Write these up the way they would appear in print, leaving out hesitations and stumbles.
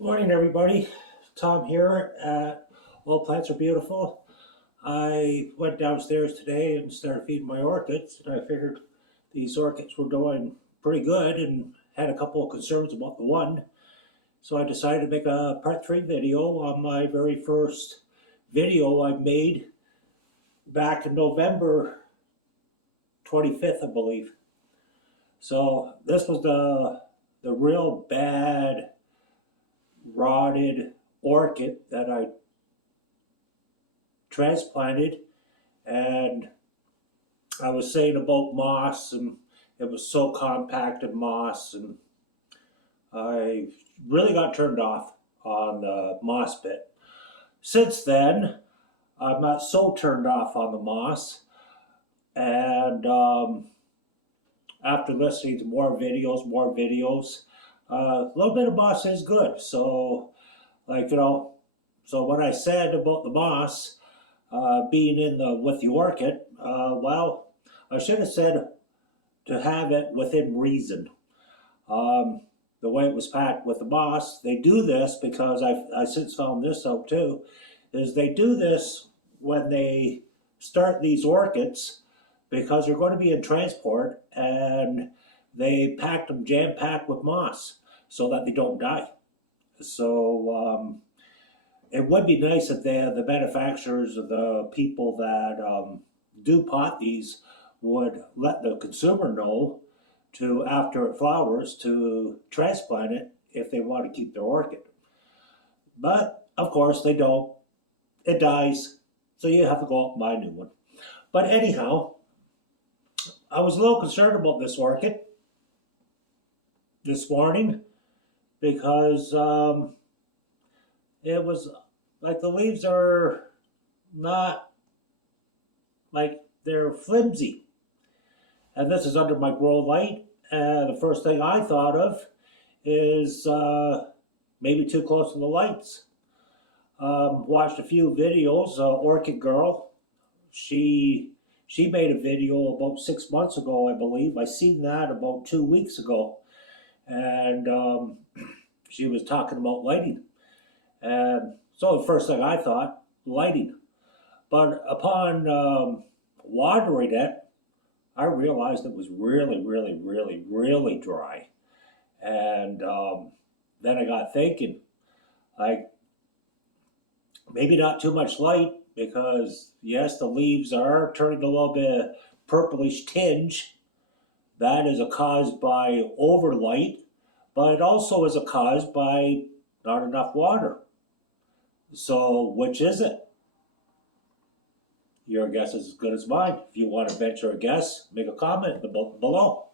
Morning, everybody. Tom here at All Plants Are Beautiful. I went downstairs today and started feeding my orchids, and I figured these orchids were doing pretty good and had a couple of concerns about the one. So I decided to make a part 3 video on my very first video I made back in November 25th, I believe. So this was the real bad rotted orchid that I transplanted, and I was saying about moss, and it was so compacted moss, and I really got turned off on the moss bit. Since then, I'm not so turned off on the moss, and after listening to more videos, a little bit of moss is good. So, so when I said about the moss being in the with the orchid, well, I should have said to have it within reason. Um, the way it was packed with the moss, they do this because I since found this out too, is they do this when they start these orchids because they're going to be in transport, and they packed them jam packed with moss so that they don't die. So it would be nice if the manufacturers or the people that do pot these would let the consumer know to, after it flowers, to transplant it if they want to keep their orchid. But of course they don't. It dies, so you have to go out and buy a new one. But anyhow, I was a little concerned about this orchid this morning because it was like the leaves are not, like, they're flimsy. And this is under my grow light. And the first thing I thought of is maybe too close to the lights. Watched a few videos. Orchid Girl, she made a video about 6 months ago, I believe. I seen that about 2 weeks ago, and she was talking about lighting. And so the first thing I thought, lighting. But upon watering it, I realized it was really dry. And then I got thinking, like, maybe not too much light, because yes, the leaves are turning a little bit purplish tinge. That is a cause by overlight, but it also is a cause by not enough water. So which is it? Your guess is as good as mine. If you want to venture a guess, make a comment below.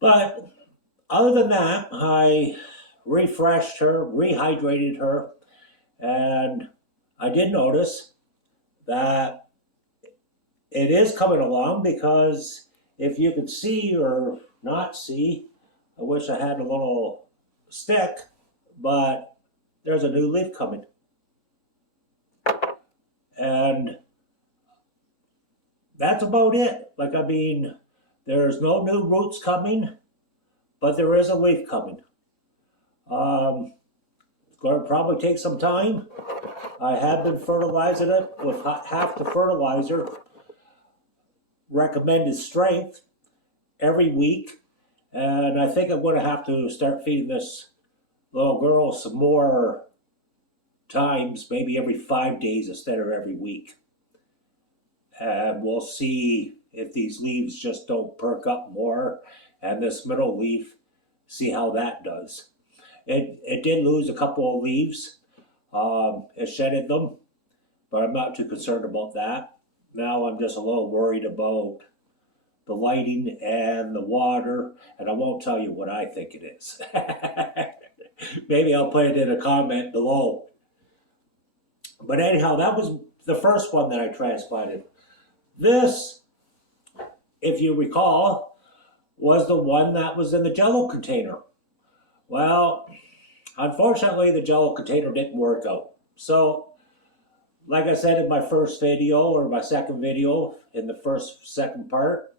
But other than that, I refreshed her, rehydrated her, and I did notice that it is coming along, because if you could see or not see, I wish I had a little stick, but there's a new leaf coming. And that's about it. Like, I mean, there's no new roots coming, but there is a leaf coming. It's going to probably take some time. I have been fertilizing it with half the fertilizer recommended strength every week, and I think I'm going to have to start feeding this little girl some more times, maybe every 5 days instead of every week. And we'll see if these leaves just don't perk up more, and this middle leaf, see how that does. It did lose a couple of leaves. It shedded them, but I'm not too concerned about that. Now I'm just a little worried about the lighting and the water, and I won't tell you what I think it is. Maybe I'll put it in a comment below. But anyhow, that was the first one that I transplanted. This, if you recall, was the one that was in the Jello container. Well, unfortunately, the Jello container didn't work out. So, like I said in my first video, or my second video, in the second part,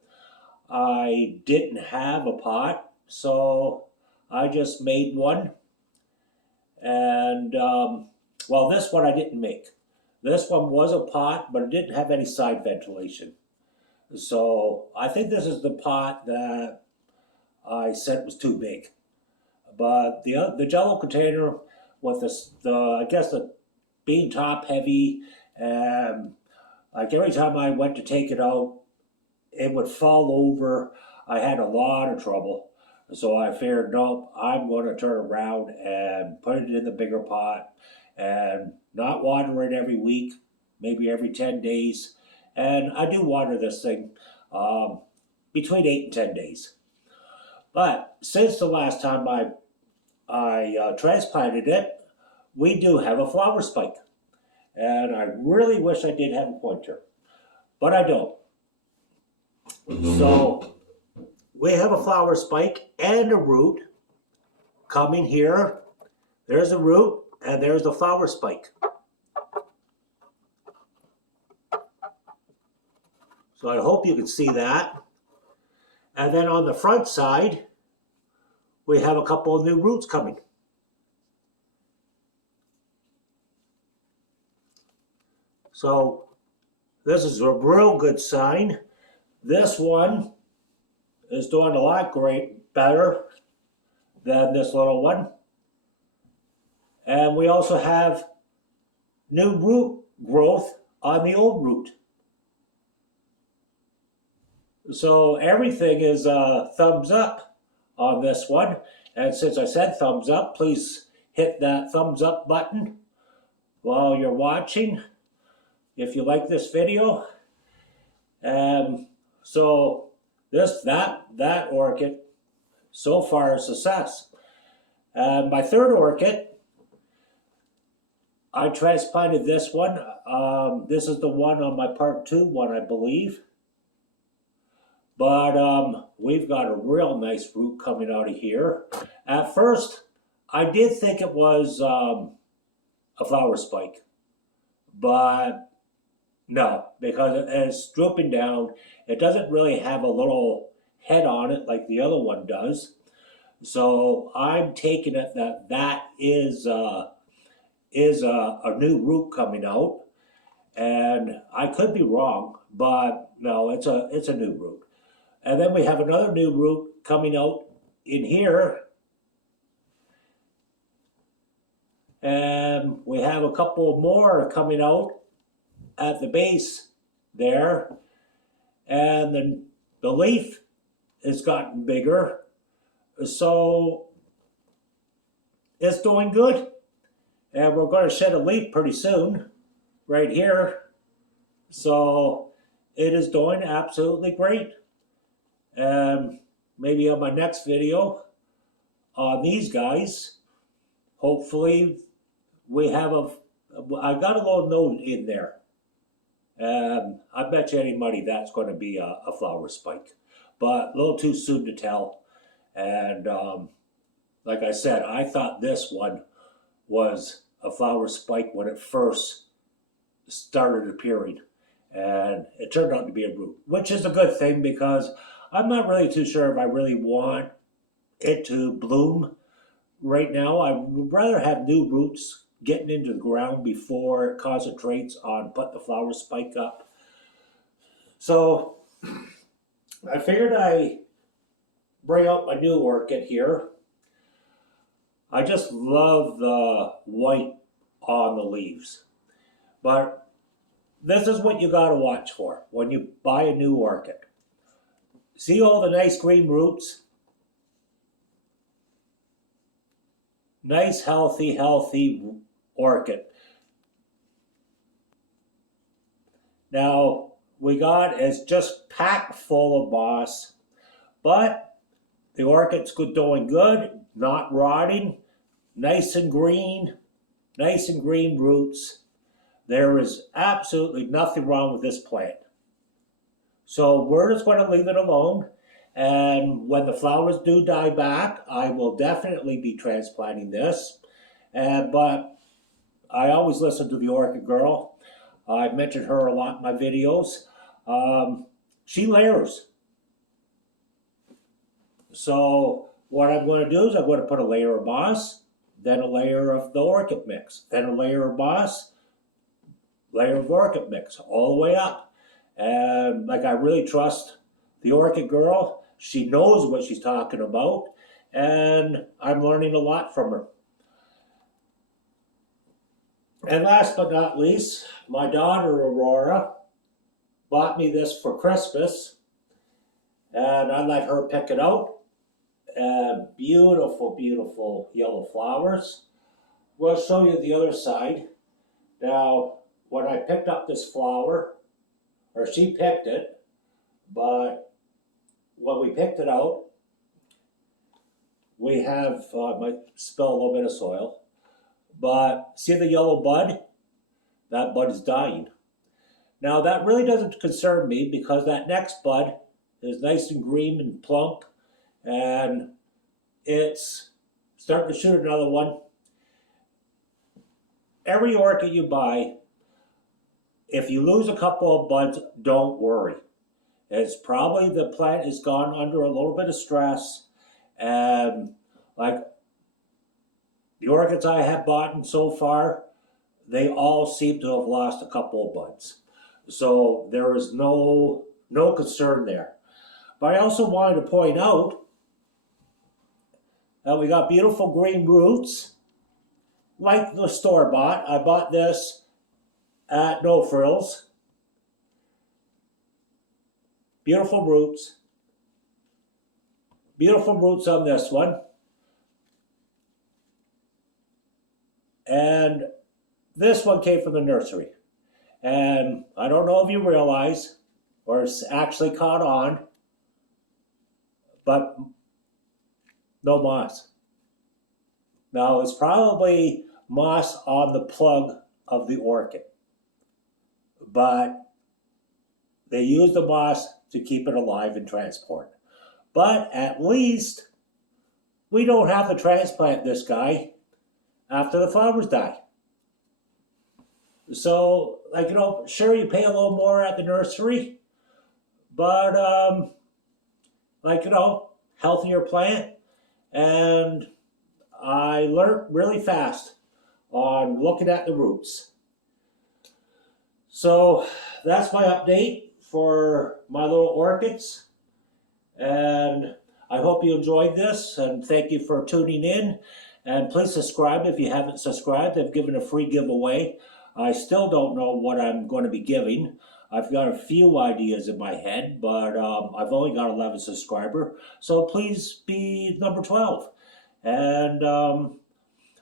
I didn't have a pot, so I just made one. And well, this one I didn't make. This one was a pot, but it didn't have any side ventilation. So I think this is the pot that I said was too big. But the Jello container with the I guess the being top heavy, and like every time I went to take it out, it would fall over. I had a lot of trouble. So I figured, nope, I'm going to turn around and put it in the bigger pot and not water it every week, maybe every 10 days. And I do water this thing between 8 and 10 days. But since the last time I transplanted it, we do have a flower spike. And I really wish I did have a pointer, but I don't. So we have a flower spike and a root coming here. There's a root and there's the flower spike. So I hope you can see that. And then on the front side, we have a couple of new roots coming. So this is a real good sign. This one is doing a lot better than this little one. And we also have new root growth on the old root. So everything is a thumbs up on this one. And since I said thumbs up, please hit that thumbs up button while you're watching if you like this video. So that orchid so far is a success. My third orchid, I transplanted this one. This is the one on my part 2 one, I believe. But we've got a real nice root coming out of here. At first, I did think it was a flower spike, but no, because it's drooping down. It doesn't really have a little head on it like the other one does. So I'm taking it that is a new root coming out, and I could be wrong, but no, it's a new root. And then we have another new root coming out in here, and we have a couple more coming out at the base there, and the leaf has gotten bigger, so it's doing good. And we're going to shed a leaf pretty soon right here, so it is doing absolutely great. And maybe on my next video on these guys, hopefully we have I got a little note in there. I bet you any money that's going to be a flower spike, but a little too soon to tell. And like I said, I thought this one was a flower spike when it first started appearing, and it turned out to be a root, which is a good thing because I'm not really too sure if I really want it to bloom right now. I would rather have new roots getting into the ground before it concentrates on putting the flower spike up. So I figured I bring out my new orchid here. I just love the white on the leaves. But this is what you got to watch for when you buy a new orchid. See all the nice green roots? Nice, healthy orchid. Now, we got is just packed full of moss, but the orchid's doing good, not rotting, nice and green roots. There is absolutely nothing wrong with this plant. So we're just going to leave it alone, and when the flowers do die back, I will definitely be transplanting this. But I always listen to the Orchid Girl. I've mentioned her a lot in my videos. She layers. So what I'm going to do is I'm going to put a layer of moss, then a layer of the orchid mix, then a layer of moss, layer of orchid mix, all the way up. And like, I really trust the orchid girl. She knows what she's talking about, and I'm learning a lot from her. And last but not least, my daughter Aurora bought me this for Christmas, and I let her pick it out. And beautiful, beautiful yellow flowers. We'll show you the other side. Now, when I picked up this flower, or she picked it, but when we picked it out, we have, I might spill a little bit of soil, but see the yellow bud? That bud is dying. Now that really doesn't concern me because that next bud is nice and green and plump, and it's starting to shoot another one. Every orchid you buy, if you lose a couple of buds, don't worry. It's probably the plant has gone under a little bit of stress, and like the orchids I have bought so far, they all seem to have lost a couple of buds. So there is no concern there. But I also wanted to point out that we got beautiful green roots, like the store-bought. I bought this at No Frills. Beautiful roots. Beautiful roots on this one. And this one came from the nursery. And I don't know if you realize, or it's actually caught on, but no moss. Now, it's probably moss on the plug of the orchid, but they use the moss to keep it alive and transport. But at least we don't have to transplant this guy after the flowers die. So, like, you know, sure, you pay a little more at the nursery, but, like, you know, healthier plant. And I learned really fast on looking at the roots. So that's my update for my little orchids. And I hope you enjoyed this, and thank you for tuning in. And please subscribe if you haven't subscribed. I've given a free giveaway. I still don't know what I'm going to be giving. I've got a few ideas in my head, but I've only got 11 subscribers. So please be number 12. And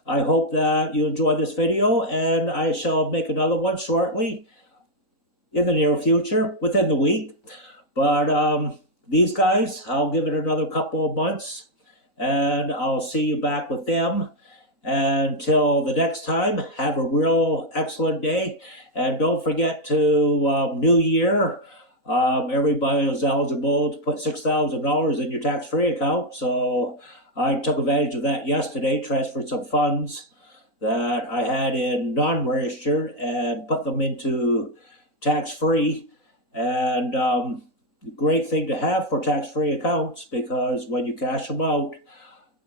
I hope that you enjoyed this video, and I shall make another one shortly in the near future, within the week. But these guys, I'll give it another couple of months, and I'll see you back with them. Until the next time, have a real excellent day. And don't forget to, New Year, everybody is eligible to put $6,000 in your tax-free account. So I took advantage of that yesterday, transferred some funds that I had in non-registered and put them into tax-free. And great thing to have for tax-free accounts, because when you cash them out,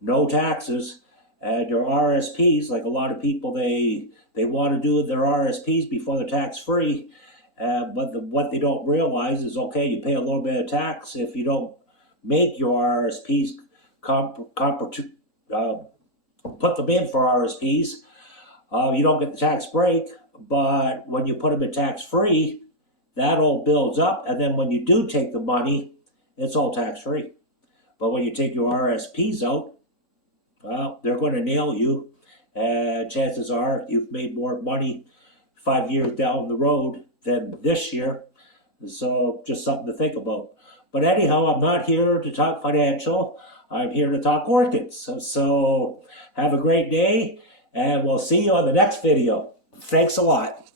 no taxes. And your RSPs, like a lot of people, they want to do their RSPs before they're tax-free. But what they don't realize is, okay, you pay a little bit of tax if you don't make your RSPs put them in for RSPs. You don't get the tax break, but when you put them in tax-free, that all builds up, and then when you do take the money, it's all tax-free. But when you take your RSPs out, well, they're going to nail you, and chances are you've made more money 5 years down the road than this year. So just something to think about. But anyhow, I'm not here to talk financial. I'm here to talk orchids. So have a great day, and we'll see you on the next video. Thanks a lot.